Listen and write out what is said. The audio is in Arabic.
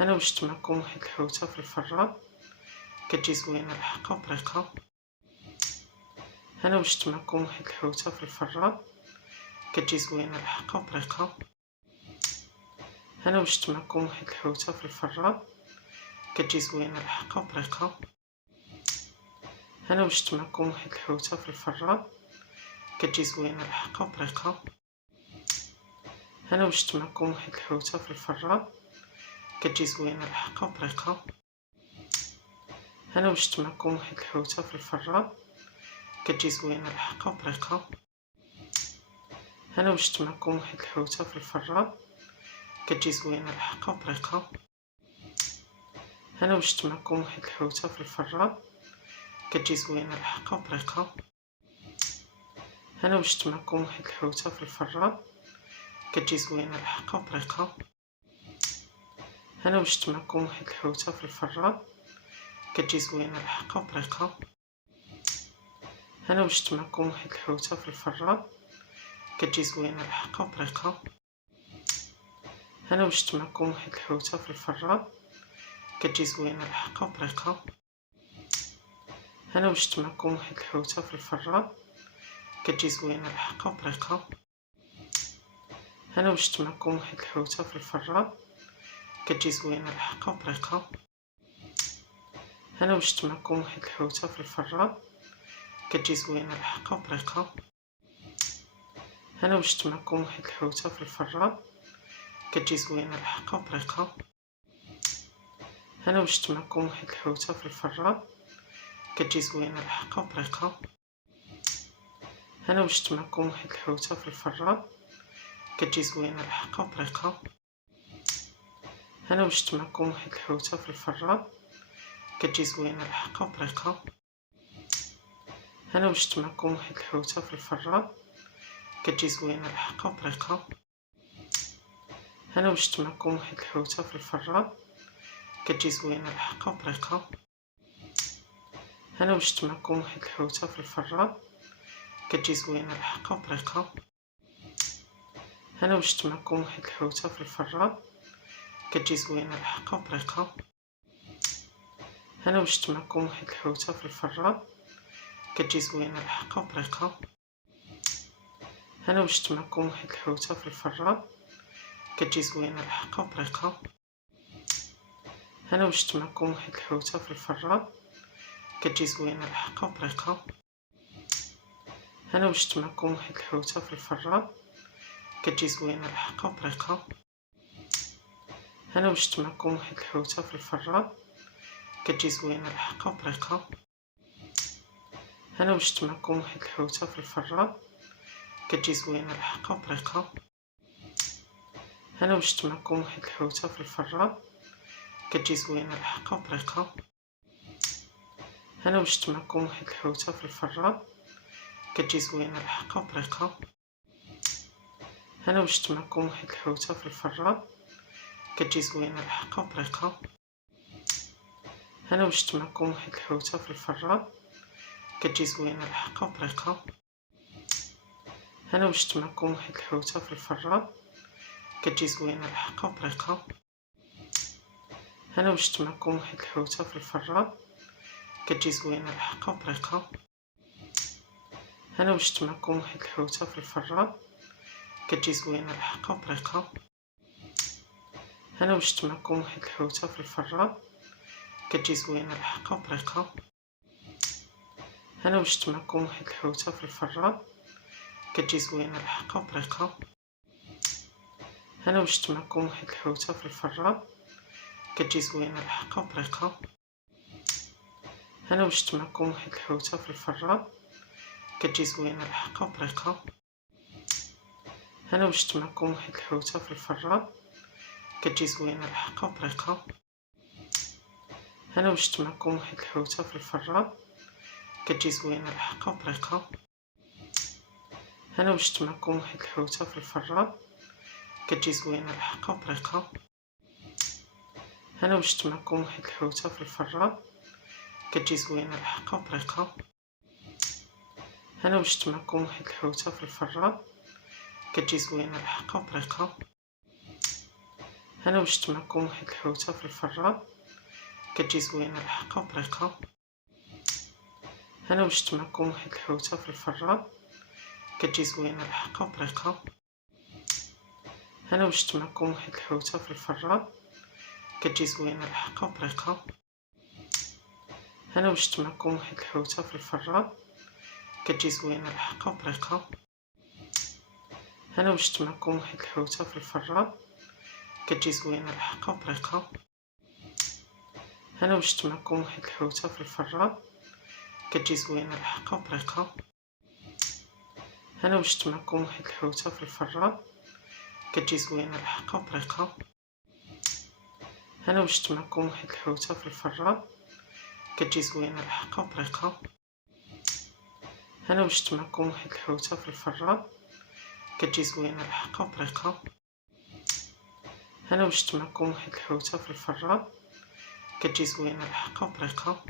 انا وجدت معكم واحد الحوته في الفران كتجي زوينه الحقه وطريقه. انا وجدت معكم واحد الحوته في الفران كتجي زوينه الحقه وطريقه. انا وجدت معكم واحد الحوته في الفران كتجي زوينه الحقه وطريقه. انا وجدت معكم واحد الحوته في الفران كتجي زوينه الحقه وطريقه. انا وجدت معكم واحد الحوته في الفران كتجي زوينه الحقه وطريقه. انا وجدت معكم واحد الحوته في الفران كتجي زوينه الحقه وطريقه. انا وجدت معكم واحد الحوته في الفران كتجي زوينه الحقه وطريقه. انا وجدت معكم واحد الحوته في الفران كتجي زوينه الحقه وطريقه. انا وجدت معكم واحد الحوته في الفران كتجي زوينه الحقه وطريقه. انا وجدت معكم واحد الحوته في الفران كتجي زوينه الحقه وطريقه. انا وجدت معكم واحد الحوته في الفران كتجي زوينه الحقه وطريقه. انا وجدت معكم واحد الحوته في الفران كتجي زوينه الحقه وطريقه. انا وجدت معكم واحد الحوته في الفران كتجي زوينه الحقه وطريقه. انا وجدت معكم واحد الحوته في الفران كتجي زوينه الحقه وطريقه. انا وجدت معكم واحد الحوته في الفران كتجي زوينه الحقه وطريقه. انا وجدت معكم واحد الحوته في الفران كتجي زوينه الحقه وطريقه. انا وجدت معكم واحد الحوته في الفران كتجي زوينه الحقه وطريقه. انا وجدت معكم واحد الحوته في الفران كتجي زوينه الحقه وطريقه. انا وجدت معكم واحد الحوته في الفران كتجي زوينه الحقه وطريقه. انا وجدت معكم واحد الحوته في الفران كتجي زوينه الحقه وطريقه. انا وجدت معكم واحد الحوته في الفران كتجي زوينه الحقه وطريقه. انا وجدت معكم واحد الحوته في الفران كتجي زوينه الحقه وطريقه. انا وجدت معكم واحد الحوته في الفران كتجي زوينه الحقه وطريقه. انا وجدت معكم واحد الحوته في الفران كتجي زوينه الحقه وطريقه. انا وجدت معكم واحد الحوته في الفران كتجي زوينه الحقه وطريقه. انا وجدت معكم واحد الحوته في الفران كتجي زوينه الحقه وطريقه. انا وجدت معكم واحد الحوته في الفران كتجي زوينه الحقه وطريقه. انا وجدت معكم واحد الحوته في الفران كتجي زوينه الحقه وطريقه. انا وجدت معكم واحد الحوته في الفران كتجي زوينه الحقه وطريقه. انا وجدت معكم واحد الحوته في الفران كتجي زوينه الحقه وطريقه. انا وجدت معكم واحد الحوته في الفران كتجي زوينه الحقه وطريقه. انا وجدت معكم واحد الحوته في الفران كتجي زوينه الحقه وطريقه. انا وجدت معكم واحد الحوته في الفران كتجي زوينه الحقه وطريقه. انا وجدت معكم واحد الحوته في الفران كتجي زوينه الحقه وطريقه. انا وجدت معكم واحد الحوته في الفران كتجي زوينه الحقه وطريقه. انا وجدت معكم واحد الحوته في الفران كتجي زوينه الحقه وطريقه. انا وجدت معكم واحد الحوته في الفران كتجي زوينه الحقه وطريقه. انا وجدت معكم واحد الحوته في الفران كتجي زوينه الحقه وطريقه. انا وجدت معكم واحد الحوته في الفران كتجي زوينه الحقه وطريقه. انا وجدت معكم واحد الحوته في الفران كتجي زوينه الحقه وطريقه. انا وجدت معكم واحد الحوته في الفران كتجي زوينه الحقه وطريقه. انا وجدت معكم واحد الحوته في الفران كتجي زوينه الحقه وطريقه. انا وجدت معكم واحد الحوته في الفران كتجي زوينه الحقه وطريقه. انا وجدت معكم واحد الحوته في الفران كتجي زوينه الحقه وطريقه. انا وجدت معكم واحد الحوته في الفران كتجي زوينه الحقه وطريقه. انا وجدت معكم واحد الحوته في الفران كتجي زوينه الحقه وطريقه. انا وجدت معكم واحد الحوته في الفران كتجي زوينه الحقه وطريقه. انا وجدت معكم واحد الحوته في الفران كتجي زوينه الحقه وطريقه. انا وجدت معكم واحد الحوته في الفران كتجي زوينه الحقه وطريقه. انا وجدت معكم واحد الحوته في الفران كتجي زوينه الحقه وطريقه. انا وجدت معكم واحد الحوته في الفران كتجي زوينه الحقه وطريقه. انا وجدت معكم واحد الحوته في الفران كتجي زوينه الحقه وطريقه. انا وجدت معكم واحد الحوته في الفران كتجي زوينه الحقه وطريقه. انا وجدت معكم واحد الحوته في الفران كتجي زوينه الحقه وطريقه. انا وجدت معكم واحد الحوته في الفران كتجي زوينه الحقه وطريقه.